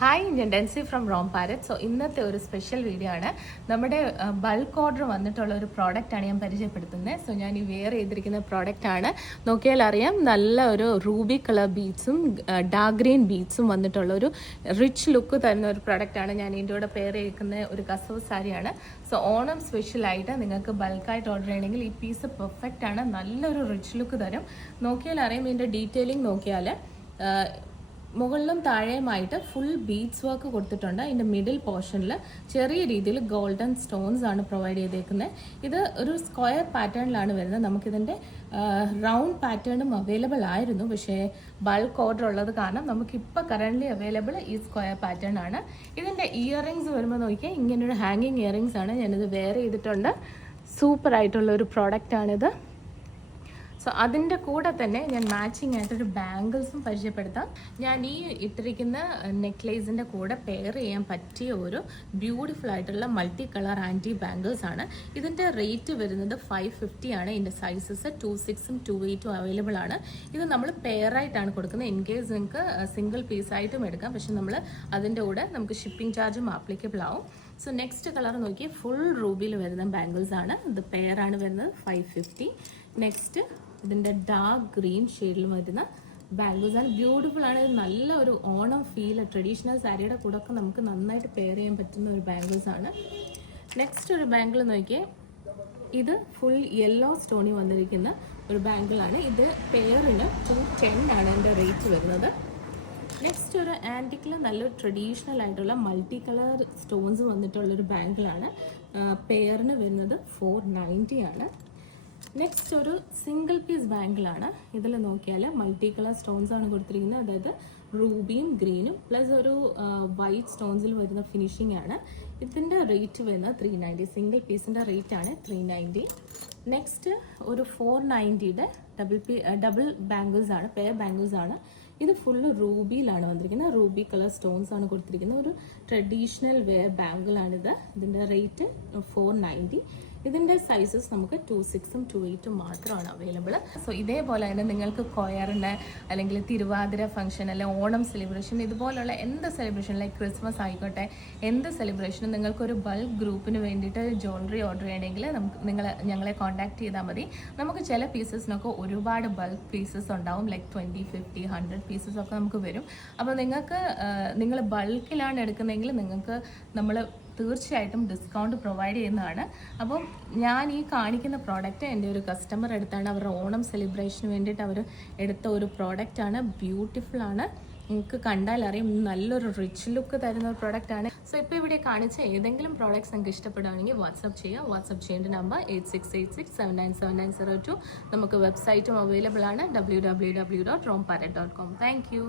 Hi, ഞാൻ Densy from Rome parrot. So ഇന്നത്തെ ഒരു സ്പെഷ്യൽ വീഡിയോ ആണ്. നമ്മുടെ ബൾക്ക് ഓർഡർ വന്നിട്ടുള്ള ഒരു പ്രോഡക്റ്റാണ് ഞാൻ പരിചയപ്പെടുത്തുന്നത്. സോ ഞാൻ ഈ വെയർ ചെയ്തിരിക്കുന്ന പ്രോഡക്റ്റാണ്. നോക്കിയാൽ അറിയാം, നല്ല ഒരു റൂബി കളർ ബീഡ്സും ഡാർക്ക് ഗ്രീൻ ബീഡ്സും വന്നിട്ടുള്ള ഒരു റിച്ച് ലുക്ക് തരുന്ന ഒരു പ്രോഡക്റ്റാണ്. ഞാൻ ഇതിൻ്റെ കൂടെ പെയർ ചെയ്യിക്കുന്ന ഒരു കസവ് സാരിയാണ്. സോ ഓണം സ്പെഷ്യലായിട്ട് നിങ്ങൾക്ക് ബൾക്കായിട്ട് ഓർഡർ ചെയ്യണമെങ്കിൽ ഈ പീസ് പെർഫെക്റ്റ് ആണ്. നല്ലൊരു റിച്ച് ലുക്ക് തരും. നോക്കിയാൽ അറിയാം, ഇതിൻ്റെ ഡീറ്റെയിലിംഗ് നോക്കിയാൽ മുകളിലും താഴെയുമായിട്ട് ഫുൾ ബീഡ്സ് വർക്ക് കൊടുത്തിട്ടുണ്ട്. ഇതിൻ്റെ മിഡിൽ പോർഷനിൽ ചെറിയ രീതിയിൽ ഗോൾഡൻ സ്റ്റോൺസ് ആണ് പ്രൊവൈഡ് ചെയ്തേക്കുന്നത്. ഇത് ഒരു സ്ക്വയർ പാറ്റേണിലാണ് വരുന്നത്. നമുക്കിതിൻ്റെ റൗണ്ട് പാറ്റേണും അവൈലബിൾ ആയിരുന്നു, പക്ഷേ ബൾക്ക് ഓർഡർ ഉള്ളത് കാരണം നമുക്കിപ്പോൾ കറൻ്റ്ലി അവൈലബിൾ ഈ സ്ക്വയർ പാറ്റേൺ ആണ്. ഇതിൻ്റെ ഇയറിങ്സ് വരുമ്പോൾ നോക്കിയാൽ ഇങ്ങനൊരു ഹാങ്ങിങ് ഇയറിങ്സ് ആണ്. ഞാനിത് വെയർ ചെയ്തിട്ടുണ്ട്. സൂപ്പർ ആയിട്ടുള്ള ഒരു പ്രോഡക്റ്റാണിത്. സോ അതിൻ്റെ കൂടെ തന്നെ ഞാൻ മാച്ചിങ് ആയിട്ടൊരു ബാംഗിൾസും പരിചയപ്പെടുത്താം. ഞാൻ ഈ ഇട്ടിരിക്കുന്ന നെക്ലേസിൻ്റെ കൂടെ പെയർ ചെയ്യാൻ പറ്റിയ ഒരു ബ്യൂട്ടിഫുൾ ആയിട്ടുള്ള മൾട്ടി കളർ ആൻറ്റി ബാംഗിൾസ് ആണ്. ഇതിൻ്റെ റേറ്റ് വരുന്നത് 550 ആണ്. ഇതിൻ്റെ സൈസസ് 26ഉം 28ഉം അവൈലബിൾ ആണ്. ഇത് നമ്മൾ പെയറായിട്ടാണ് കൊടുക്കുന്നത്. ഇൻ കേസ് നിങ്ങൾക്ക് സിംഗിൾ പീസായിട്ടും എടുക്കാം, പക്ഷെ നമ്മൾ അതിൻ്റെ കൂടെ നമുക്ക് ഷിപ്പിംഗ് ചാർജും ആപ്ലിക്കബിൾ ആവും. സോ നെക്സ്റ്റ് കളർ നോക്കി ഫുൾ റൂബിയിൽ വരുന്ന ബാംഗിൾസ് ആണ്. ഇത് പെയറാണ് വരുന്നത് 550. നെക്സ്റ്റ് ഇതിൻ്റെ ഡാർക്ക് ഗ്രീൻ ഷെയ്ഡിൽ വരുന്ന ബാംഗിൾസ് ആണ്. ബ്യൂട്ടിഫുൾ ആണ്. നല്ല ഒരു ഓണം ഫീൽ, ട്രഡീഷണൽ സാരിയുടെ കൂടെ ഒക്കെ നമുക്ക് നന്നായിട്ട് പെയർ ചെയ്യാൻ പറ്റുന്ന ഒരു ബാംഗിൾസ് ആണ്. നെക്സ്റ്റ് ഒരു ബാംഗിൾ നോക്കിയേ, ഇത് ഫുൾ യെല്ലോ സ്റ്റോണി വന്നിരിക്കുന്ന ഒരു ബാംഗിളാണ്. ഇത് പെയറിന് 210 ആണ് എൻ്റെ റേറ്റ് വരുന്നത്. നെക്സ്റ്റ് ഒരു ആൻറ്റിക്കിൽ നല്ലൊരു ട്രഡീഷണൽ ആയിട്ടുള്ള മൾട്ടി കളർ സ്റ്റോൺസ് വന്നിട്ടുള്ളൊരു ബാംഗിളാണ്. പെയറിന് വരുന്നത് 490 ആണ്. നെക്സ്റ്റ് ഒരു സിംഗിൾ പീസ് ബാംഗിളാണ്. ഇതിൽ നോക്കിയാൽ മൾട്ടി കളർ സ്റ്റോൺസ് ആണ് കൊടുത്തിരിക്കുന്നത്. അതായത് റൂബിയും ഗ്രീനും പ്ലസ് ഒരു വൈറ്റ് സ്റ്റോൺസിൽ വരുന്ന ഫിനിഷിംഗ് ആണ്. ഇതിൻ്റെ റേറ്റ് വരുന്നത് 390. സിംഗിൾ പീസിൻ്റെ റേറ്റ് ആണ് 390. നെക്സ്റ്റ് ഒരു 490യുടെ ഡബിൾ ബാംഗിൾസ് ആണ്, പെയർ ബാംഗിൾസ് ആണ്. ഇത് ഫുള്ള് റൂബിയിലാണ് വന്നിരിക്കുന്നത്. റൂബി കളർ സ്റ്റോൺസ് ആണ് കൊടുത്തിരിക്കുന്നത്. ഒരു ട്രഡീഷണൽ വെയർ ബാംഗിളാണിത്. ഇതിൻ്റെ റേറ്റ് 490. ഇതിൻ്റെ സൈസസ് നമുക്ക് 26ഉം 28ഉം മാത്രമാണ് അവൈലബിൾ. സോ ഇതേപോലെ തന്നെ നിങ്ങൾക്ക് കൊയറിന് അല്ലെങ്കിൽ തിരുവാതിര ഫംഗ്ഷൻ അല്ലെങ്കിൽ ഓണം സെലിബ്രേഷൻ, ഇതുപോലുള്ള എന്ത് സെലിബ്രേഷൻ, ലൈക്ക് ക്രിസ്മസ് ആയിക്കോട്ടെ, എന്ത് സെലിബ്രേഷനും നിങ്ങൾക്കൊരു ബൾക്ക് ഗ്രൂപ്പിന് വേണ്ടിയിട്ട് ജ്വല്ലറി ഓർഡർ ചെയ്യണമെങ്കിൽ ഞങ്ങളെ കോൺടാക്ട് ചെയ്താൽ മതി. നമുക്ക് ചില പീസസിനൊക്കെ ഒരുപാട് ബൾക്ക് പീസസ് ഉണ്ടാവും, ലൈക്ക് 20, 50, 100 പീസസ് ഒക്കെ നമുക്ക് വരും. അപ്പോൾ നിങ്ങൾ ബൾക്കിലാണ് എടുക്കുന്നതെങ്കിൽ നിങ്ങൾക്ക് നമ്മൾ തീർച്ചയായിട്ടും ഡിസ്കൗണ്ട് പ്രൊവൈഡ് ചെയ്യുന്നതാണ്. അപ്പം ഞാൻ ഈ കാണിക്കുന്ന പ്രോഡക്റ്റ് എൻ്റെ ഒരു കസ്റ്റമർ എടുത്താണ്. അവരുടെ ഓണം സെലിബ്രേഷന് വേണ്ടിയിട്ട് അവർ എടുത്ത ഒരു പ്രോഡക്റ്റാണ്. ബ്യൂട്ടിഫുൾ ആണ്. നിങ്ങൾക്ക് കണ്ടാൽ അറിയാം, നല്ലൊരു റിച്ച് ലുക്ക് തരുന്ന ഒരു പ്രോഡക്റ്റാണ്. സോ ഇപ്പോൾ ഇവിടെ കാണിച്ച ഏതെങ്കിലും പ്രോഡക്റ്റ്സ് നിങ്ങൾക്ക് ഇഷ്ടപ്പെടുകയാണെങ്കിൽ വാട്സപ്പ് ചെയ്യുക. വാട്സപ്പ് ചെയ്യേണ്ട നമ്പർ 8686797902. നമുക്ക് വെബ്സൈറ്റും അവൈലബിൾ ആണ്, www.romparet.com. Thank you.